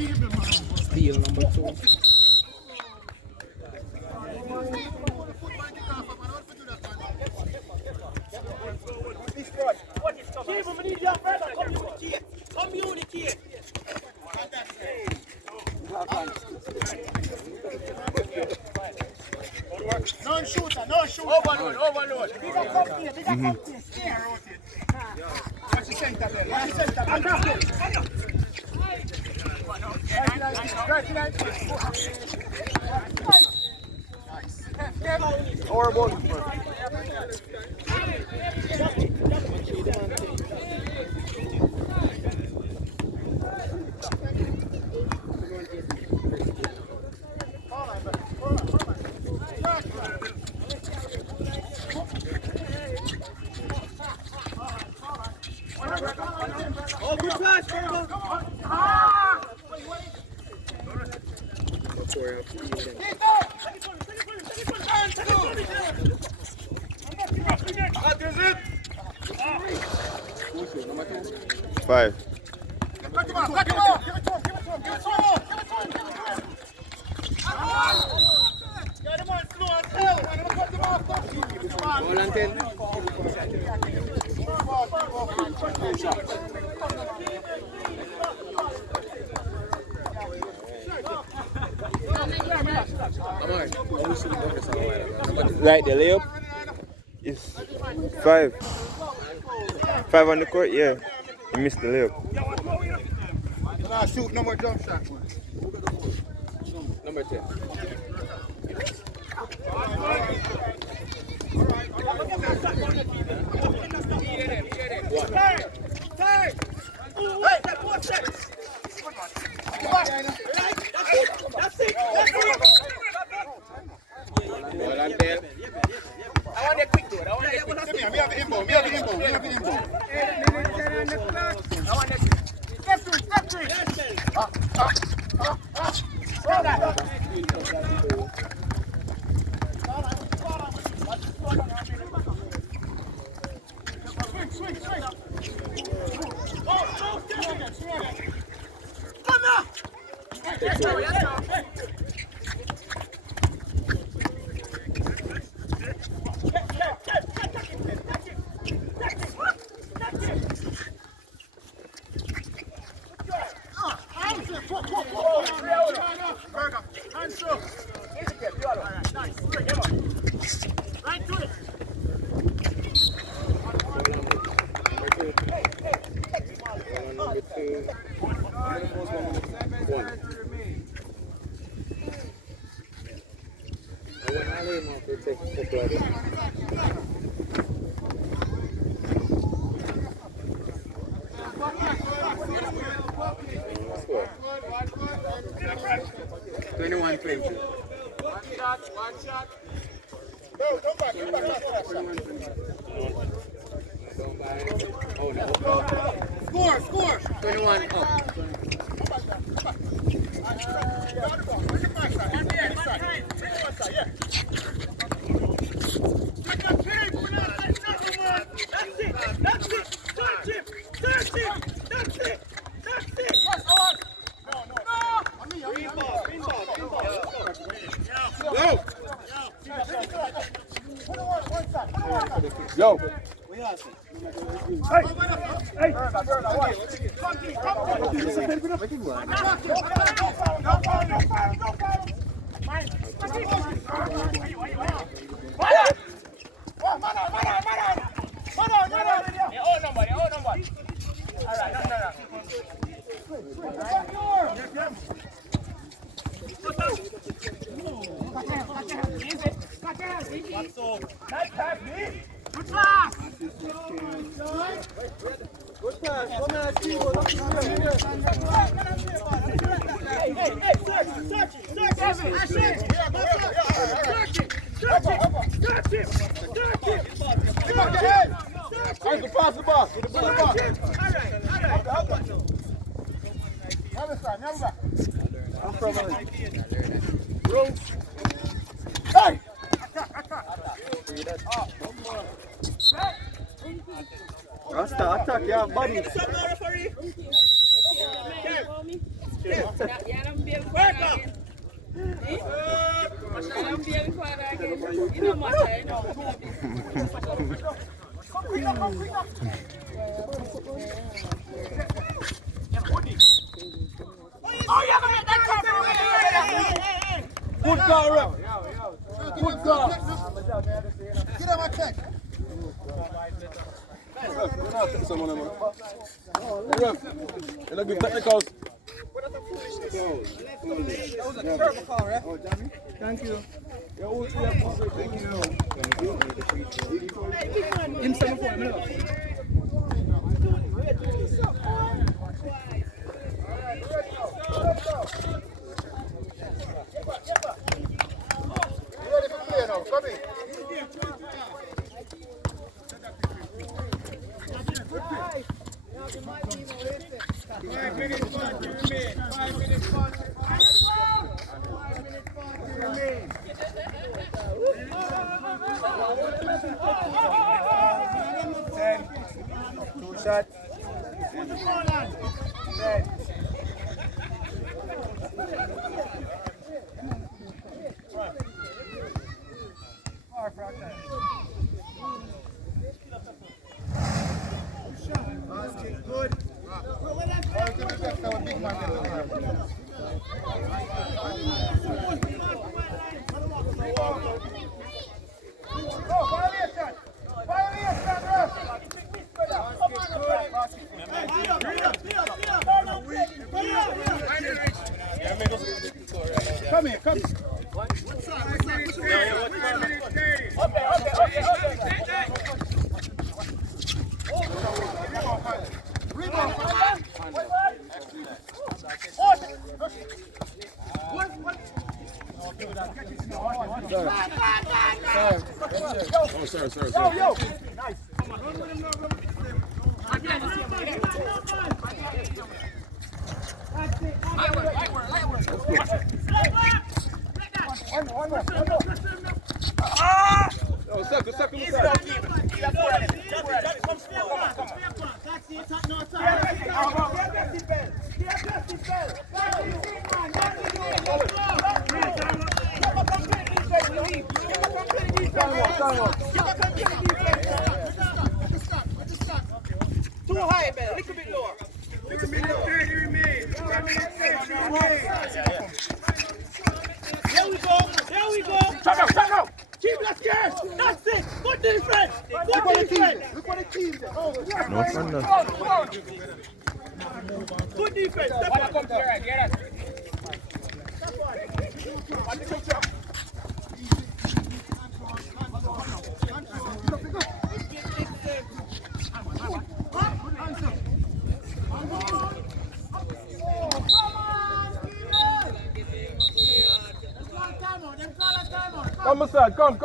Steal number 2. Communicate. Non-shooter, no shooter. Overload. Bigger company, scare rotate. Watch the center there, watch the center. Nice. Or ball. Oh, good pass, Five. Cut him off. Give it to him. Get him on slow as hell. Cut him off. Ball and 10. Right, the layup is 5. 5 on the court, yeah. You missed the layup. Nah, shoot, no more jump shot. Number 10. That's it. Ball and 10. I want that quick though. I want that quick. Me have the inbound. I want that quick. Step to it. Swing. Come on. Right to it. Number 2. 1. Score. 21-20. One shot. No, come back. Oh no. Score. 21 up. That's it. That's it. Yo. Hey. Rasta attack, yeah, buddy. Good call, ref. Good call. Get him a check. Ref, it'll be technicals. That was a terrible call, ref. Thank you. Thank you. In 7-4 minutes. Ready for play now, come in. 5 minutes fun to remain. 5 minutes fun to remain. 10. 2 shots. 10. Good. Come here, come. Oh, sorry. Yo. Nice. Oh, second. Too high, man. A little bit lower. Here we go. Shut up. Keep that scared. That's it. Good defense. Look what the team did. No fun now. Good defense. Step on. Come to your right. Get us. Come, sir, come.